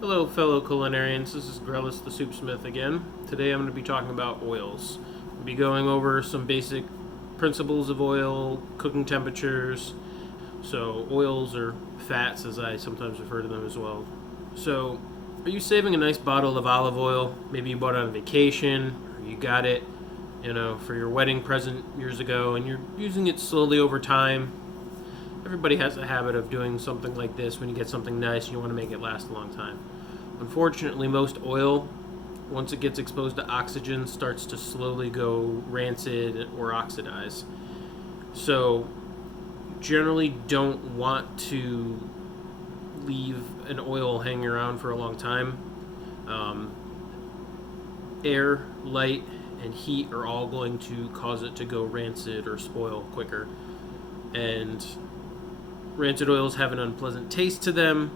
Hello, fellow culinarians. This is Grellis the Soupsmith again. Today I'm going to be talking about oils. I'll be going over some basic principles of oil, cooking temperatures. So, oils or fats, as I sometimes refer to them as well. So, are you saving a nice bottle of olive oil? Maybe you bought it on vacation, or you got it, for your wedding present years ago, and you're using it slowly over time. Everybody has a habit of doing something like this when you get something nice and you want to make it last a long time. Unfortunately, most oil, once it gets exposed to oxygen, starts to slowly go rancid or oxidize. So, generally don't want to leave an oil hanging around for a long time. Um, Air, light, and heat are all going to cause it to go rancid or spoil quicker. And rancid oils have an unpleasant taste to them.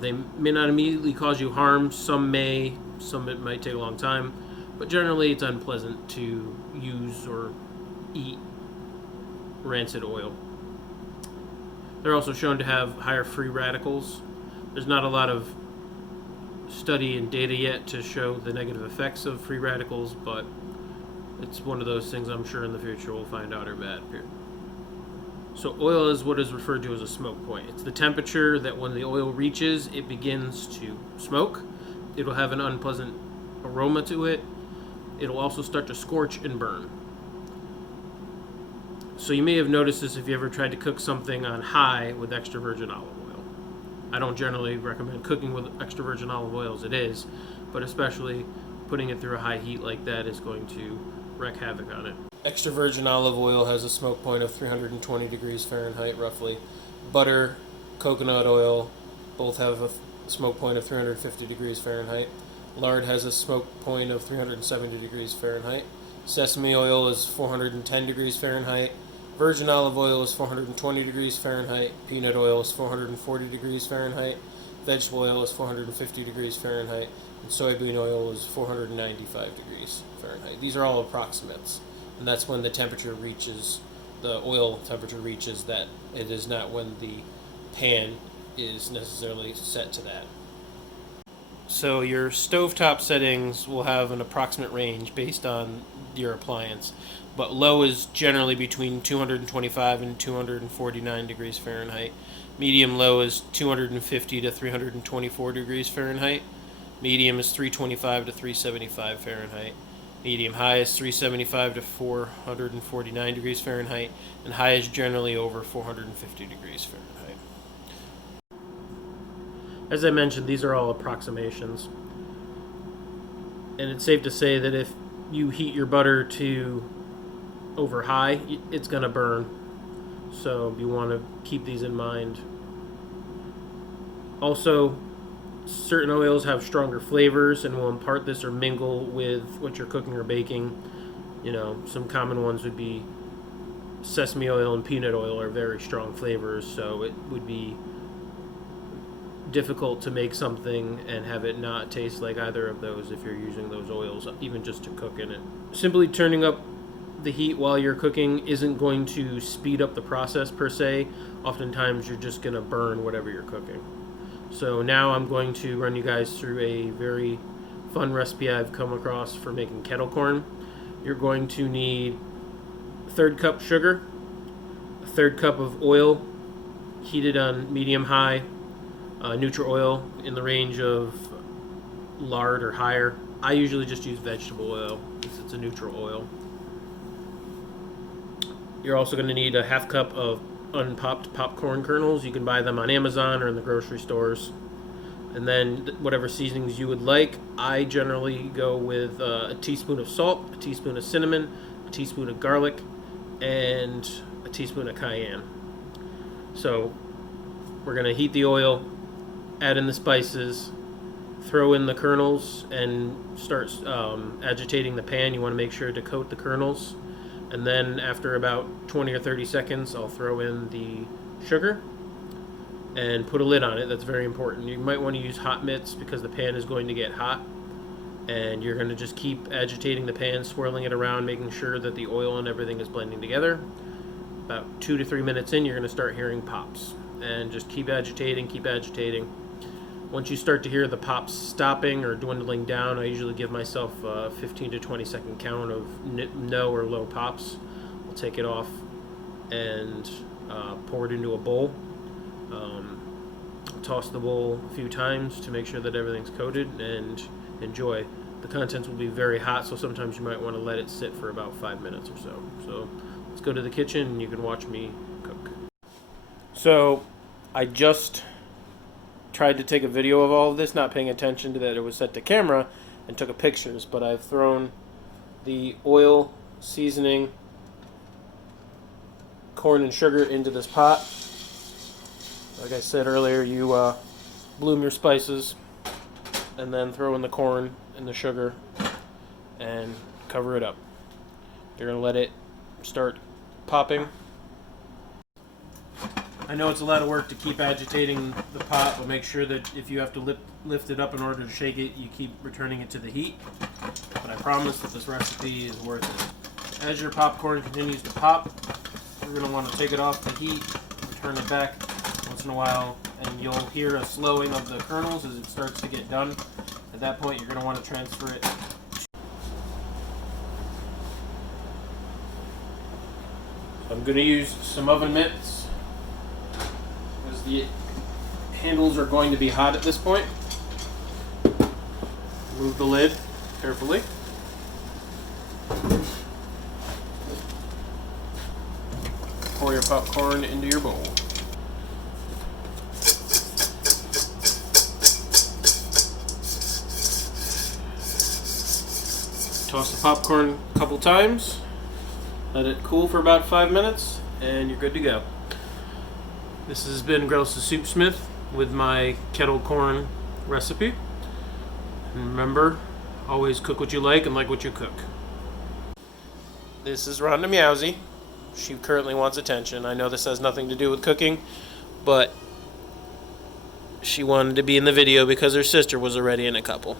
They may not immediately cause you harm. Some may. Some it might take a long time. But generally, it's unpleasant to use or eat rancid oil. They're also shown to have higher free radicals. There's not a lot of study and data yet to show the negative effects of free radicals, but it's one of those things I'm sure in the future we'll find out are bad. So oil is what is referred to as a smoke point. It's the temperature that when the oil reaches, it begins to smoke. It'll have an unpleasant aroma to it. It'll also start to scorch and burn. So you may have noticed this if you ever tried to cook something on high with extra virgin olive oil. I don't generally recommend cooking with extra virgin olive oil as it is, but especially putting it through a high heat like that is going to wreak havoc on it. Extra virgin olive oil has a smoke point of 320 degrees Fahrenheit roughly. Butter, coconut oil, both have a smoke point of 350 degrees Fahrenheit. Lard has a smoke point of 370 degrees Fahrenheit. Sesame oil is 410 degrees Fahrenheit. Virgin olive oil is 420 degrees Fahrenheit. Peanut oil is 440 degrees Fahrenheit. Vegetable oil is 450 degrees Fahrenheit. And soybean oil is 495 degrees Fahrenheit. These are all approximates. And that's when the oil temperature reaches that. It is not when the pan is necessarily set to that. So your stovetop settings will have an approximate range based on your appliance, but low is generally between 225 and 249 degrees Fahrenheit. Medium low is 250 to 324 degrees Fahrenheit. Medium is 325 to 375 Fahrenheit. Medium high is 375 to 449 degrees Fahrenheit, and high is generally over 450 degrees Fahrenheit. As I mentioned, these are all approximations. And it's safe to say that if you heat your butter to over high, it's going to burn. So you want to keep these in mind. Also, certain oils have stronger flavors and will impart this or mingle with what you're cooking or baking. Some common ones would be sesame oil and peanut oil are very strong flavors, so it would be difficult to make something and have it not taste like either of those if you're using those oils, even just to cook in it. Simply turning up the heat while you're cooking isn't going to speed up the process per se. Oftentimes you're just going to burn whatever you're cooking. So now I'm going to run you guys through a very fun recipe I've come across for making kettle corn. You're going to need a third cup sugar, a third cup of oil heated on medium-high, neutral oil in the range of lard or higher. I usually just use vegetable oil because it's a neutral oil. You're also going to need a half cup of unpopped popcorn kernels. You can buy them on Amazon or in the grocery stores. And then whatever seasonings you would like. I generally go with a teaspoon of salt, a teaspoon of cinnamon, a teaspoon of garlic, and a teaspoon of cayenne. So we're going to heat the oil, add in the spices, throw in the kernels, and start agitating the pan. You want to make sure to coat the kernels. And then after about 20 or 30 seconds, I'll throw in the sugar and put a lid on it. That's very important. You might want to use hot mitts because the pan is going to get hot. And you're going to just keep agitating the pan, swirling it around, making sure that the oil and everything is blending together. About 2 to 3 minutes in, you're going to start hearing pops. And just keep agitating, keep agitating. Once you start to hear the pops stopping or dwindling down, I usually give myself a 15 to 20 second count of no or low pops. I'll take it off and pour it into a bowl. Toss the bowl a few times to make sure that everything's coated, and enjoy. The contents will be very hot, so sometimes you might want to let it sit for about 5 minutes or so. So let's go to the kitchen and you can watch me cook. So I just tried to take a video of all of this, not paying attention to that it was set to camera, and took a pictures, but I've thrown the oil, seasoning, corn and sugar into this pot. Like I said earlier, you bloom your spices and then throw in the corn and the sugar and cover it up. You're going to let it start popping. I know it's a lot of work to keep agitating the pot, but make sure that if you have to lift it up in order to shake it, you keep returning it to the heat. But I promise that this recipe is worth it. As your popcorn continues to pop, you're going to want to take it off the heat, turn it back once in a while, and you'll hear a slowing of the kernels as it starts to get done. At that point, you're going to want to transfer it. I'm going to use some oven mitts, because the handles are going to be hot at this point. Remove the lid carefully. Pour your popcorn into your bowl. Toss the popcorn a couple times, let it cool for about 5 minutes, and you're good to go. This has been Grellis the Soupsmith with my kettle corn recipe. And remember, always cook what you like and like what you cook. This is Rhonda Meowsy. She currently wants attention. I know this has nothing to do with cooking, but she wanted to be in the video because her sister was already in a couple.